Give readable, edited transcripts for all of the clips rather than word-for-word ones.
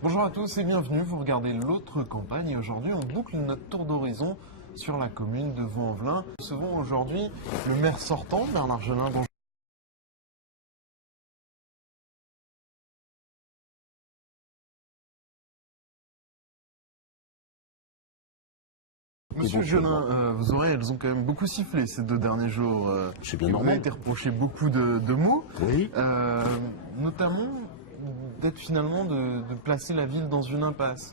Bonjour à tous et bienvenue, vous regardez l'autre campagne et aujourd'hui on boucle notre tour d'horizon sur la commune de Vaux-en-Velin. Nous recevons aujourd'hui le maire sortant, Bernard Gelin. Bonjour. Monsieur Gelin, vos oreilles elles ont quand même beaucoup sifflé ces 2 derniers jours. C'est bien normal. Vous avez été reproché beaucoup de mots, Oui. Notamment d'être finalement de placer la ville dans une impasse.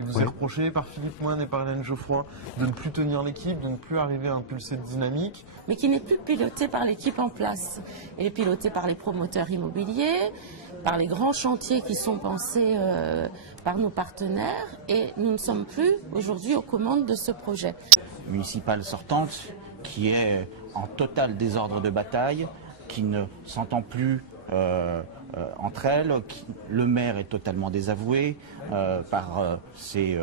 Il vous est reproché par Philippe Moine et par Hélène Geoffroy de ne plus tenir l'équipe, de ne plus arriver à impulser de dynamique. Mais qui n'est plus piloté par l'équipe en place. Elle est pilotée par les promoteurs immobiliers, par les grands chantiers qui sont pensés par nos partenaires et nous ne sommes plus aujourd'hui aux commandes de ce projet. Municipale sortante qui est en total désordre de bataille, qui ne s'entend plus entre elles, le maire est totalement désavoué par ses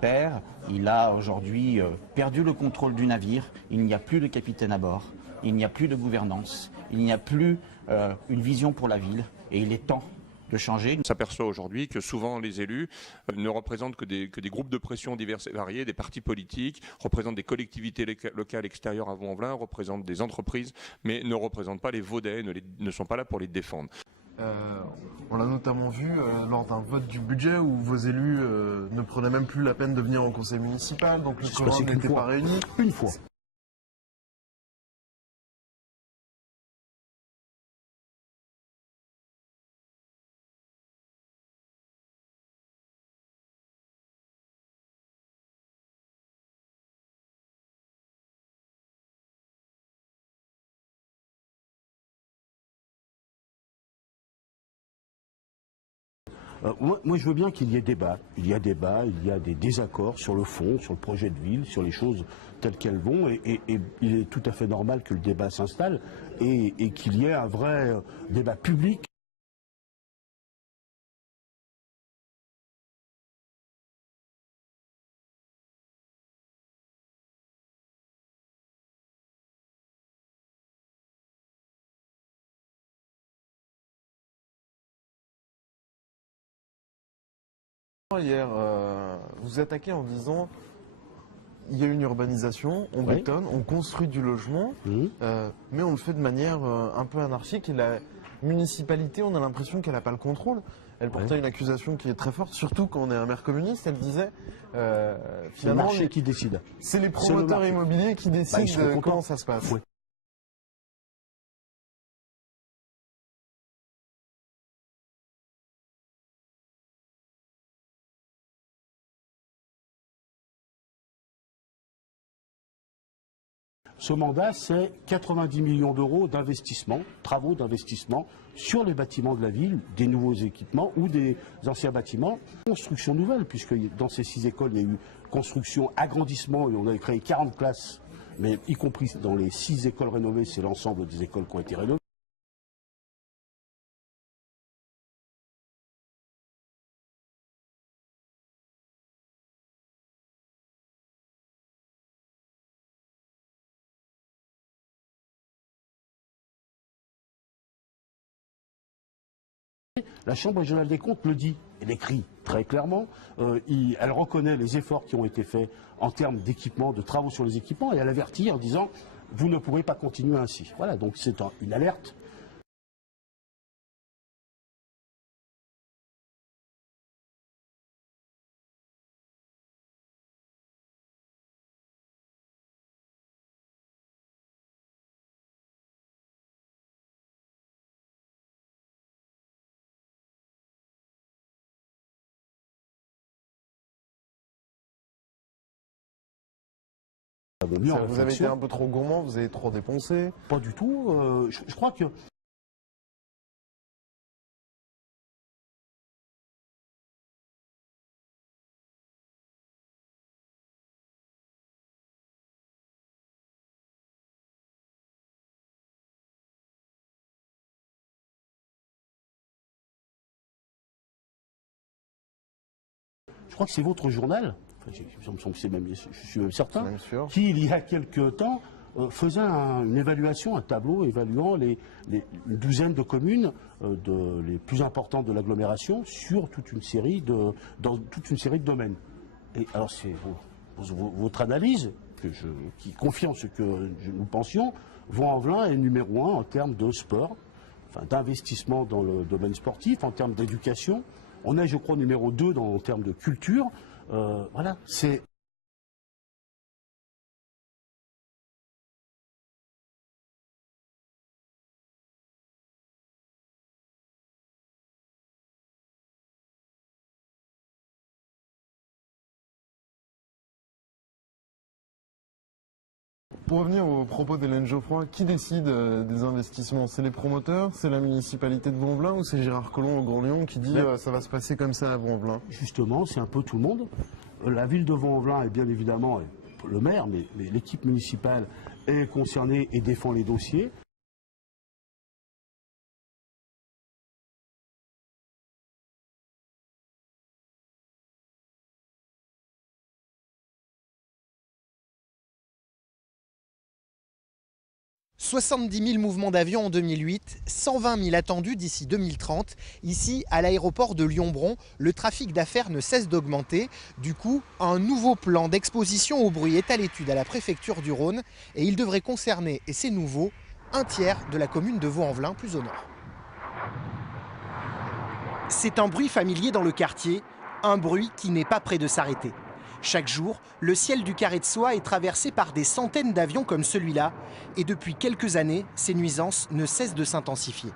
pairs. Il a aujourd'hui perdu le contrôle du navire, il n'y a plus de capitaine à bord, il n'y a plus de gouvernance, il n'y a plus une vision pour la ville et il est temps de changer. On s'aperçoit aujourd'hui que souvent les élus ne représentent que des groupes de pression divers et variés, des partis politiques, représentent des collectivités locales extérieures à Vaux-en-Velin, représentent des entreprises, mais ne représentent pas les Vaudais, ne sont pas là pour les défendre. On l'a notamment vu lors d'un vote du budget où vos élus ne prenaient même plus la peine de venir au conseil municipal, donc le quorum n'était pas réuni. Une fois. Moi, je veux bien qu'il y ait débat. Il y a débat, il y a des désaccords sur le fond, sur le projet de ville, sur les choses telles qu'elles vont. Et il est tout à fait normal que le débat s'installe et qu'il y ait un vrai débat public. Hier, vous attaquez en disant il y a une urbanisation, on bétonne, on construit du logement, mais on le fait de manière un peu anarchique et la municipalité, on a l'impression qu'elle n'a pas le contrôle. Elle portait une accusation qui est très forte, surtout quand on est un maire communiste. Elle disait C'est le marché qui décide. C'est les promoteurs immobiliers qui décident comment ça se passe. Ce mandat, c'est 90 millions d'euros d'investissement, travaux d'investissement sur les bâtiments de la ville, des nouveaux équipements ou des anciens bâtiments. Construction nouvelle, puisque dans ces 6 écoles, il y a eu construction, agrandissement et on avait créé 40 classes, mais y compris dans les 6 écoles rénovées, c'est l'ensemble des écoles qui ont été rénovées. La Chambre régionale des comptes le dit, elle écrit très clairement, elle reconnaît les efforts qui ont été faits en termes d'équipement, de travaux sur les équipements, et elle avertit en disant « vous ne pourrez pas continuer ainsi ». Voilà, donc c'est une alerte. Vous avez été un peu trop gourmand, vous avez trop dépensé. Pas du tout. Je crois que c'est votre journal, je suis même certain, qui il y a quelque temps faisait une évaluation, un tableau évaluant une douzaine de communes les plus importantes de l'agglomération sur dans toute une série de domaines. Et alors c'est votre analyse qui confirme ce que nous pensions. Vaux-en-Velin est numéro 1 en termes de sport, enfin, d'investissement dans le domaine sportif, en termes d'éducation. On est, je crois, numéro 2 en termes de culture. Voilà, c'est... Pour revenir aux propos d'Hélène Geoffroy, qui décide des investissements? C'est les promoteurs, c'est la municipalité de Vaux-en-Velin ou c'est Gérard Collomb au Grand Lyon qui dit ça va se passer comme ça à Vaux-en-Velin? Justement, c'est un peu tout le monde. La ville de Vaux-en-Velin est bien évidemment le maire, mais l'équipe municipale est concernée et défend les dossiers. « 70 000 mouvements d'avions en 2008, 120 000 attendus d'ici 2030. Ici, à l'aéroport de Lyon-Bron, le trafic d'affaires ne cesse d'augmenter. Du coup, un nouveau plan d'exposition au bruit est à l'étude à la préfecture du Rhône et il devrait concerner, et c'est nouveau, un tiers de la commune de Vaux-en-Velin, plus au nord. C'est un bruit familier dans le quartier, un bruit qui n'est pas près de s'arrêter. Chaque jour, le ciel du Carré de Soie est traversé par des centaines d'avions comme celui-là. Et depuis quelques années, ces nuisances ne cessent de s'intensifier.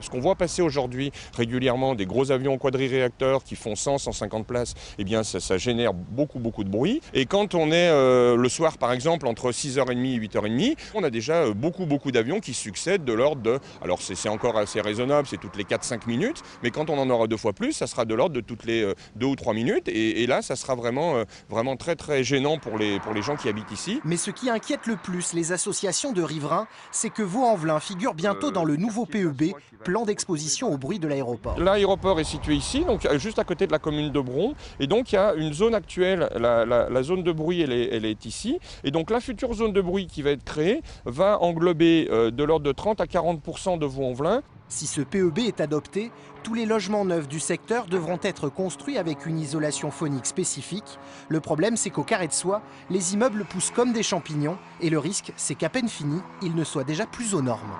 Ce qu'on voit passer aujourd'hui régulièrement, des gros avions quadri-réacteurs qui font 100-150 places, eh bien ça génère beaucoup de bruit. Et quand on est le soir par exemple entre 6h30 et 8h30, on a déjà beaucoup d'avions qui succèdent de l'ordre de... Alors c'est encore assez raisonnable, c'est toutes les 4-5 minutes, mais quand on en aura 2 fois plus, ça sera de l'ordre de toutes les 2 ou 3 minutes. Et là, ça sera vraiment très gênant pour les gens qui habitent ici. Mais ce qui inquiète le plus les associations de riverains, c'est que Vaux-en-Velin figure bientôt dans le nouveau PEB, plan d'exposition au bruit de l'aéroport. L'aéroport est situé ici, donc juste à côté de la commune de Bron, et donc il y a une zone actuelle, la zone de bruit elle est ici, et donc la future zone de bruit qui va être créée va englober de l'ordre de 30 à 40% de Vaux-en-Velin. Si ce PEB est adopté, tous les logements neufs du secteur devront être construits avec une isolation phonique spécifique. Le problème, c'est qu'au Carré de Soie, les immeubles poussent comme des champignons, et le risque, c'est qu'à peine fini, ils ne soient déjà plus aux normes.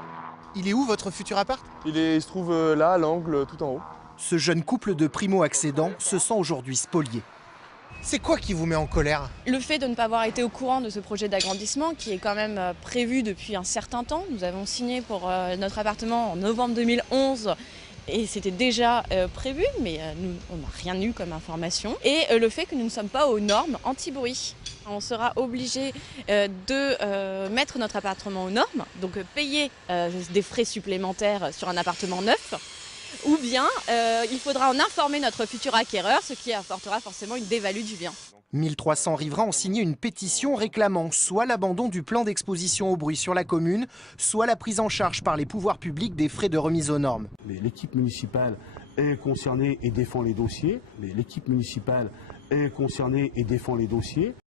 Il est où votre futur appart? Il se trouve là, à l'angle, tout en haut. Ce jeune couple de primo-accédants se sent aujourd'hui spolié. C'est quoi qui vous met en colère? Le fait de ne pas avoir été au courant de ce projet d'agrandissement qui est quand même prévu depuis un certain temps. Nous avons signé pour notre appartement en novembre 2011 et c'était déjà prévu, mais nous, on n'a rien eu comme information. Et le fait que nous ne sommes pas aux normes anti-bruit. On sera obligé de mettre notre appartement aux normes, donc payer des frais supplémentaires sur un appartement neuf. Ou bien il faudra en informer notre futur acquéreur, ce qui apportera forcément une dévalue du bien. 1300 riverains ont signé une pétition réclamant soit l'abandon du plan d'exposition au bruit sur la commune, soit la prise en charge par les pouvoirs publics des frais de remise aux normes. L'équipe municipale est concernée et défend les dossiers.